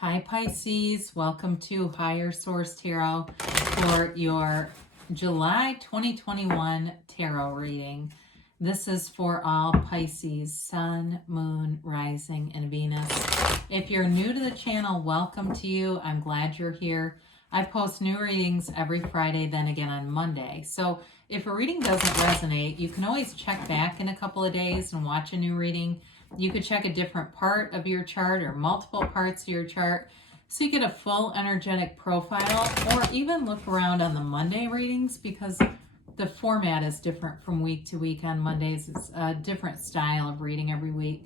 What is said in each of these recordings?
Hi Pisces, welcome to Higher Source Tarot for your July 2021 tarot reading. This is for all Pisces, Sun, Moon, Rising, and Venus. If you're new to the channel, welcome to you. I'm glad you're here. I post new readings every Friday, then again on Monday. So if a reading doesn't resonate, you can always check back in a couple of days and watch a new reading. You could check a different part of your chart or multiple parts of your chart so you get a full energetic profile, or even look around on the Monday readings because the format is different from week to week on Mondays. It's a different style of reading every week.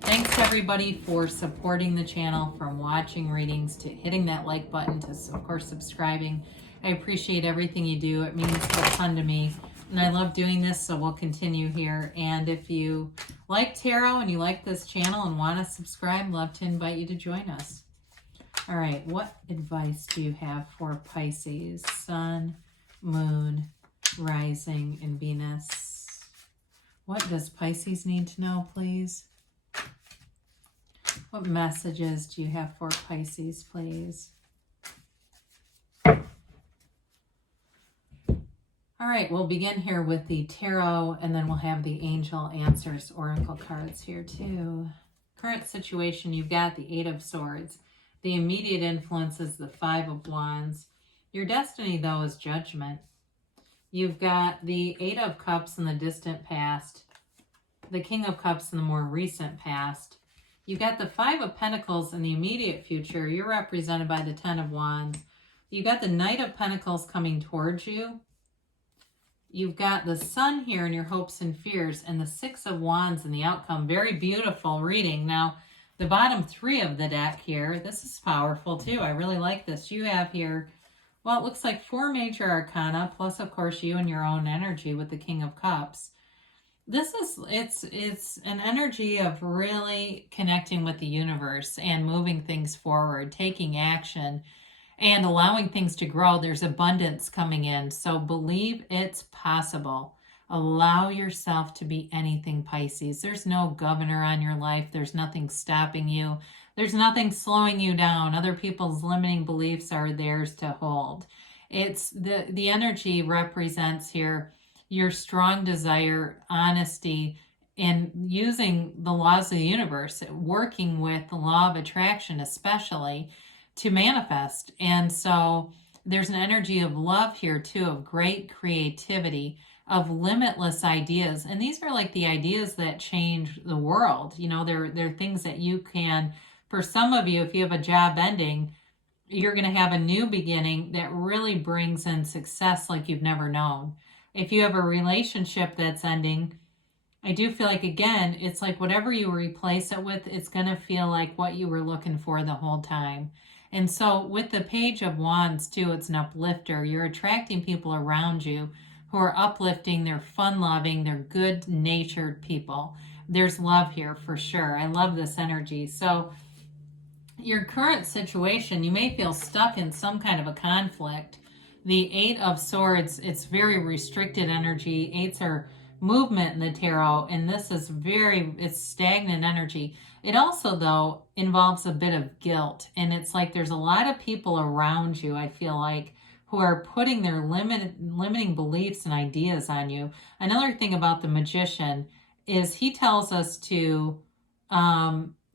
Thanks to everybody for supporting the channel, from watching readings to hitting that like button to, of course, subscribing. I appreciate everything you do. It means a ton to me. And I love doing this, so we'll continue here. And if you like tarot and you like this channel and want to subscribe, I'd love to invite you to join us. All right, what advice do you have for Pisces, Sun, Moon, Rising, and Venus? What does Pisces need to know, please? What messages do you have for Pisces, please? All right, we'll begin here with the tarot, and then we'll have the angel answers oracle cards here too. Current situation, you've got the Eight of Swords. The immediate influence is the Five of Wands. Your destiny, though, is judgment. You've got the Eight of Cups in the distant past, the King of Cups in the more recent past. You've got the Five of Pentacles in the immediate future. You're represented by the Ten of Wands. You've got the Knight of Pentacles coming towards you. You've got the Sun here in your hopes and fears, and the Six of Wands in the outcome. Very beautiful reading. Now, the bottom three of the deck here, this is powerful too. I really like this. You have here, well, it looks like 4 major arcana, plus, of course, you and your own energy with the King of Cups. This is, it's an energy of really connecting with the universe and moving things forward, taking action, and allowing things to grow. There's abundance coming in. So believe it's possible. Allow yourself to be anything, Pisces. There's no governor on your life. There's nothing stopping you. There's nothing slowing you down. Other people's limiting beliefs are theirs to hold. It's the energy represents here your strong desire, honesty, and using the laws of the universe, working with the law of attraction especially, to manifest. And so there's an energy of love here too, of great creativity, of limitless ideas. And these are like the ideas that change the world. You know, they're things that you can, for some of you, if you have a job ending, you're going to have a new beginning that really brings in success like you've never known. If you have a relationship that's ending, I do feel like, again, it's like whatever you replace it with, it's going to feel like what you were looking for the whole time. And so with the Page of Wands too, it's an uplifter. You're attracting people around you who are uplifting, they're fun-loving, they're good-natured people. There's love here for sure. I love this energy. So your current situation, you may feel stuck in some kind of a conflict. The Eight of Swords, it's very restricted energy. Eights are movement in the tarot, and this is it's stagnant energy. It also, though, involves a bit of guilt, and it's like there's a lot of people around you, I feel like, who are putting their limiting beliefs and ideas on you. Another thing about the Magician is he tells us to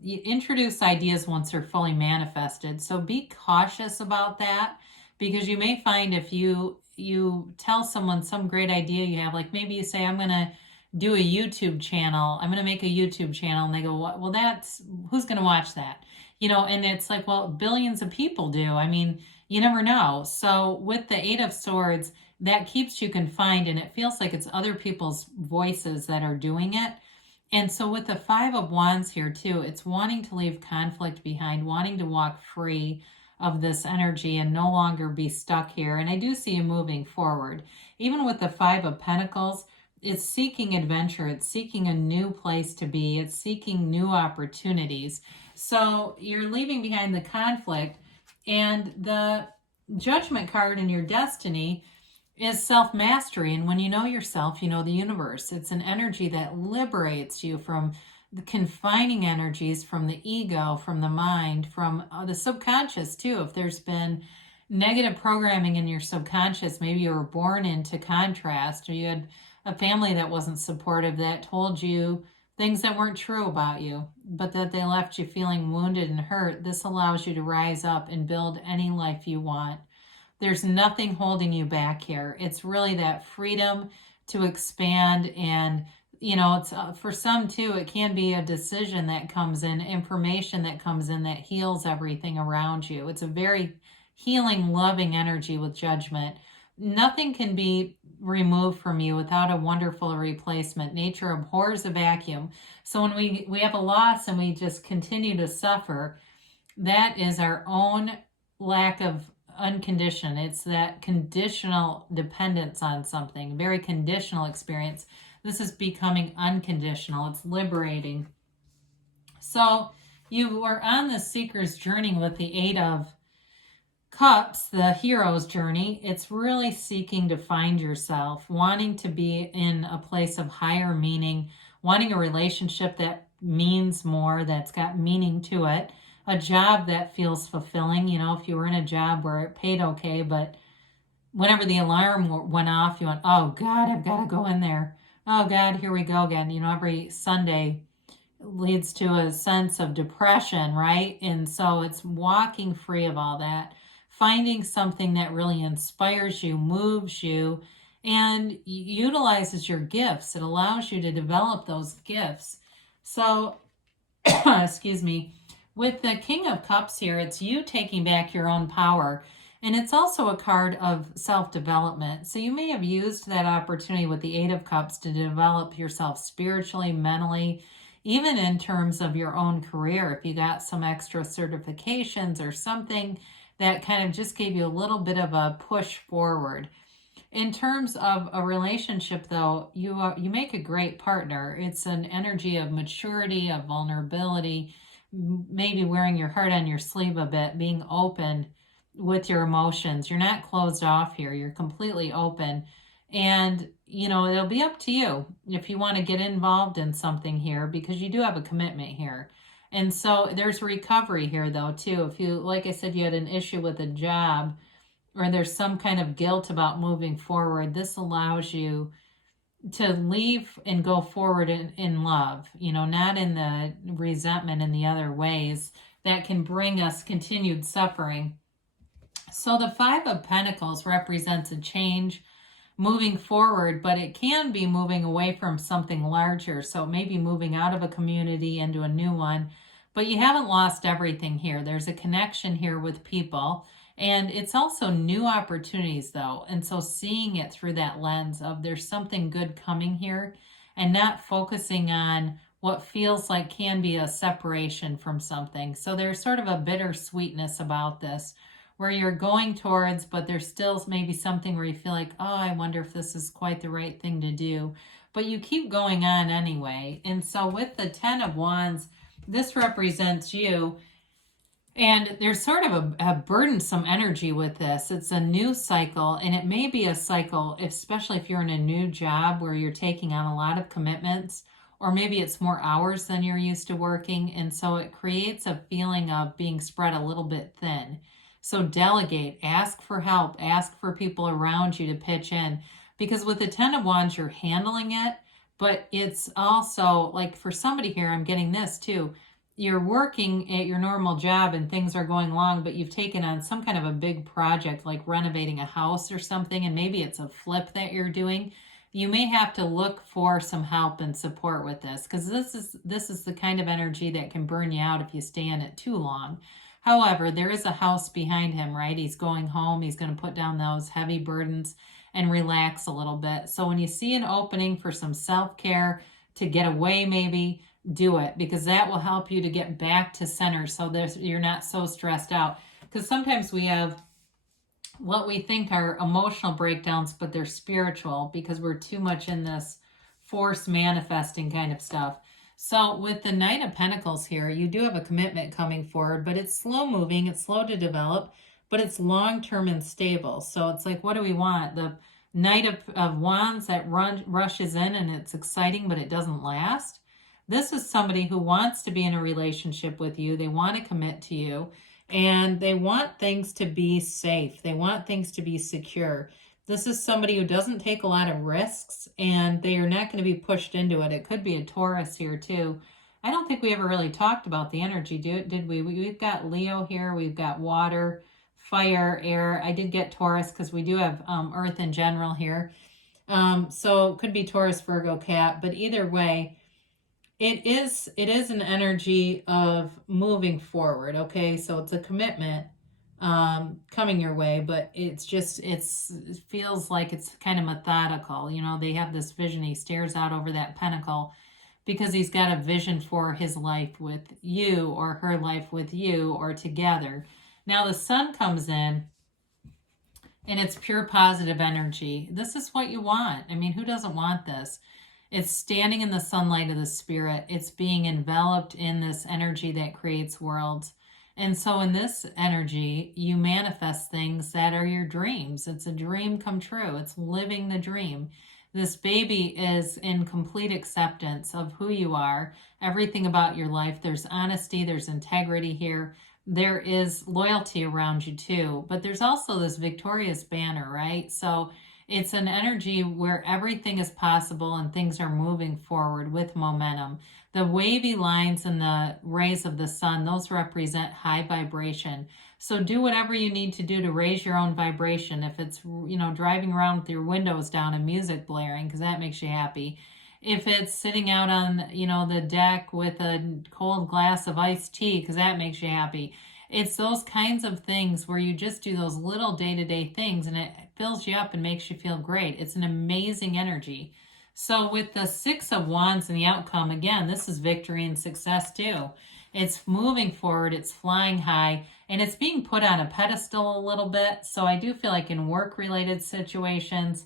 introduce ideas once they're fully manifested. So be cautious about that, because you may find if you tell someone some great idea you have, like maybe you say, I'm going to do a YouTube channel. I'm going to make a YouTube channel. And they go, well, who's going to watch that? You know, and it's like, well, billions of people do. I mean, you never know. So with the Eight of Swords, that keeps you confined, and it feels like it's other people's voices that are doing it. And so with the Five of Wands here too, it's wanting to leave conflict behind, wanting to walk free of this energy and no longer be stuck here. And I do see you moving forward. Even with the Five of Pentacles, it's seeking adventure. It's seeking a new place to be. It's seeking new opportunities. So you're leaving behind the conflict. And the Judgment card in your destiny is self-mastery. And when you know yourself, you know the universe. It's an energy that liberates you from the confining energies from the ego, from the mind, from the subconscious too. If there's been negative programming in your subconscious, maybe you were born into contrast, or you had a family that wasn't supportive, that told you things that weren't true about you, but that they left you feeling wounded and hurt. This allows you to rise up and build any life you want. There's nothing holding you back here. It's really that freedom to expand. And it's for some too, it can be a decision that comes in, information that comes in that heals everything around you. It's a very healing, loving energy with Judgment. Nothing can be removed from you without a wonderful replacement. Nature abhors a vacuum. So when we have a loss and we just continue to suffer, that is our own lack of unconditioned. It's that conditional dependence on something, very conditional experience. This is becoming unconditional. It's liberating. So you were on the seeker's journey with the Eight of Cups, the hero's journey. It's really seeking to find yourself, wanting to be in a place of higher meaning, wanting a relationship that means more, that's got meaning to it, a job that feels fulfilling. If you were in a job where it paid okay, but whenever the alarm went off, you went, oh God, I've got to go in there. Oh God, here we go again. Every Sunday leads to a sense of depression, right? And so it's walking free of all that, finding something that really inspires you, moves you, and utilizes your gifts. It allows you to develop those gifts. So, excuse me, with the King of Cups here, it's you taking back your own power. And it's also a card of self-development. So you may have used that opportunity with the Eight of Cups to develop yourself spiritually, mentally, even in terms of your own career. If you got some extra certifications or something that kind of just gave you a little bit of a push forward. In terms of a relationship, though, you make a great partner. It's an energy of maturity, of vulnerability, maybe wearing your heart on your sleeve a bit, being open with your emotions. You're not closed off here. You're completely open. And, it'll be up to you if you want to get involved in something here, because you do have a commitment here. And so there's recovery here, though, too. If you, like I said, you had an issue with a job, or there's some kind of guilt about moving forward, this allows you to leave and go forward in love, not in the resentment and the other ways that can bring us continued suffering. So the Five of Pentacles represents a change, moving forward, but it can be moving away from something larger. So it may be moving out of a community into a new one, but you haven't lost everything here. There's a connection here with people, and it's also new opportunities, though. And so seeing it through that lens of there's something good coming here, and not focusing on what feels like can be a separation from something. So there's sort of a bittersweetness about this, where you're going towards, but there's still maybe something where you feel like, oh, I wonder if this is quite the right thing to do. But you keep going on anyway. And so with the Ten of Wands, this represents you. And there's sort of a burdensome energy with this. It's a new cycle, and it may be a cycle, especially if you're in a new job where you're taking on a lot of commitments, or maybe it's more hours than you're used to working. And so it creates a feeling of being spread a little bit thin. So delegate, ask for help, ask for people around you to pitch in, because with the Ten of Wands, you're handling it, but it's also like for somebody here, I'm getting this too. You're working at your normal job and things are going along, but you've taken on some kind of a big project like renovating a house or something, and maybe it's a flip that you're doing. You may have to look for some help and support with this, because this is the kind of energy that can burn you out if you stay in it too long. However, there is a house behind him, right? He's going home. He's going to put down those heavy burdens and relax a little bit. So when you see an opening for some self-care to get away, maybe do it, because that will help you to get back to center, so you're not so stressed out. Because sometimes we have what we think are emotional breakdowns, but they're spiritual, because we're too much in this force manifesting kind of stuff. So with the Knight of Pentacles here, you do have a commitment coming forward, but it's slow moving, it's slow to develop, but it's long-term and stable. So it's like, what do we want? The Knight of Wands that rushes in and it's exciting, but it doesn't last. This is somebody who wants to be in a relationship with you. They want to commit to you, and they want things to be safe. They want things to be secure. This is somebody who doesn't take a lot of risks, and they are not going to be pushed into it. It could be a Taurus here too. I don't think we ever really talked about the energy, did we? We've got Leo here. We've got water, fire, air. I did get Taurus because we do have Earth in general here. So it could be Taurus, Virgo, Cat, but either way, it is an energy of moving forward. Okay, so it's a commitment coming your way, but it feels like it's kind of methodical. You know, they have this vision. He stares out over that pentacle because he's got a vision for his life with you, or her life with you, or together. Now the sun comes in, and it's pure positive energy. This is what you want. I mean, who doesn't want this? It's standing in the sunlight of the spirit. It's being enveloped in this energy that creates worlds. And so in this energy, you manifest things that are your dreams. It's a dream come true. It's living the dream. This baby is in complete acceptance of who you are, everything about your life. There's honesty, there's integrity here. There is loyalty around you too, but there's also this victorious banner, right? So it's an energy where everything is possible and things are moving forward with momentum. The wavy lines and the rays of the sun, those represent high vibration. So do whatever you need to do to raise your own vibration. If it's, you know, driving around with your windows down and music blaring, because that makes you happy. If it's sitting out on, you know, the deck with a cold glass of iced tea, because that makes you happy. It's those kinds of things where you just do those little day-to-day things and it fills you up and makes you feel great. It's an amazing energy. So with the Six of Wands and the outcome, again, this is victory and success too. It's moving forward, it's flying high, and it's being put on a pedestal a little bit. So I do feel like in work-related situations,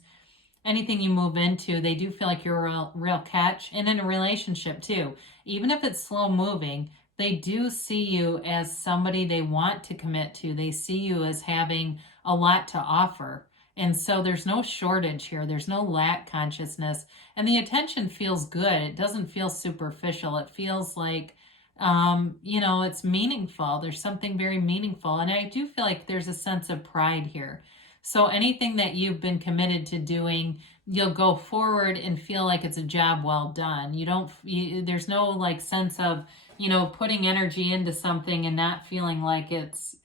anything you move into, they do feel like you're a real catch. And in a relationship too, even if it's slow moving, they do see you as somebody they want to commit to. They see you as having a lot to offer. And so there's no shortage here. There's no lack consciousness. And the attention feels good. It doesn't feel superficial. It feels like, you know, it's meaningful. There's something very meaningful. And I do feel like there's a sense of pride here. So anything that you've been committed to doing, you'll go forward and feel like it's a job well done. There's no like sense of, you know, putting energy into something and not feeling like it's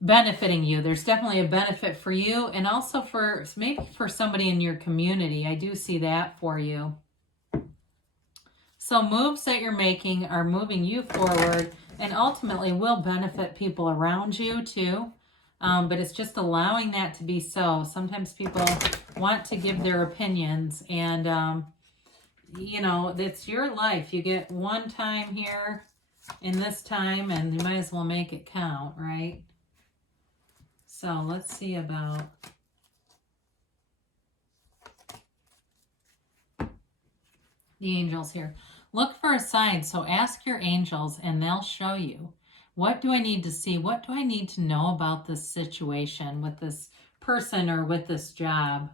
benefiting you. There's definitely a benefit for you, and also for maybe for somebody in your community. I do see that for you. So moves that you're making are moving you forward and ultimately will benefit people around you too. But it's just allowing that to be so. Sometimes people want to give their opinions, and you know, it's your life. You get one time here in this time, and you might as well make it count, right? So let's see about the angels here. Look for a sign. So ask your angels and they'll show you. What do I need to see? What do I need to know about this situation with this person or with this job?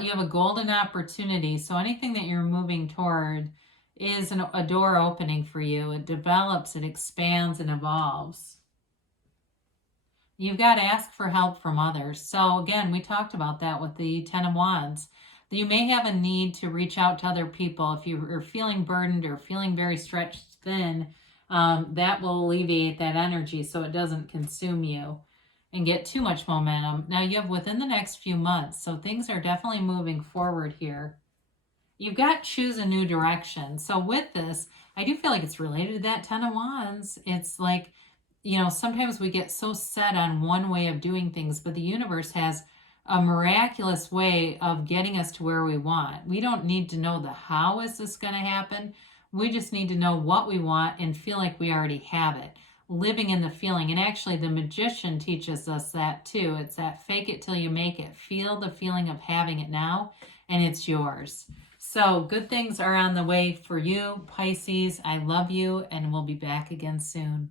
You have a golden opportunity. So anything that you're moving toward is a door opening for you. It develops, it expands, and evolves. You've got to ask for help from others. So again, we talked about that with the Ten of Wands. You may have a need to reach out to other people. If you are feeling burdened or feeling very stretched thin, that will alleviate that energy so it doesn't consume you and get too much momentum. Now you have within the next few months, so things are definitely moving forward here. You've got choose a new direction. So with this, I do feel like it's related to that Ten of Wands. It's like, you know, sometimes we get so set on one way of doing things, but the universe has a miraculous way of getting us to where we want. We don't need to know the how is this going to happen. We just need to know what we want and feel like we already have it. Living in the feeling. And actually the magician teaches us that too. It's that fake it till you make it. Feel the feeling of having it now and it's yours. So good things are on the way for you, Pisces. I love you and we'll be back again soon.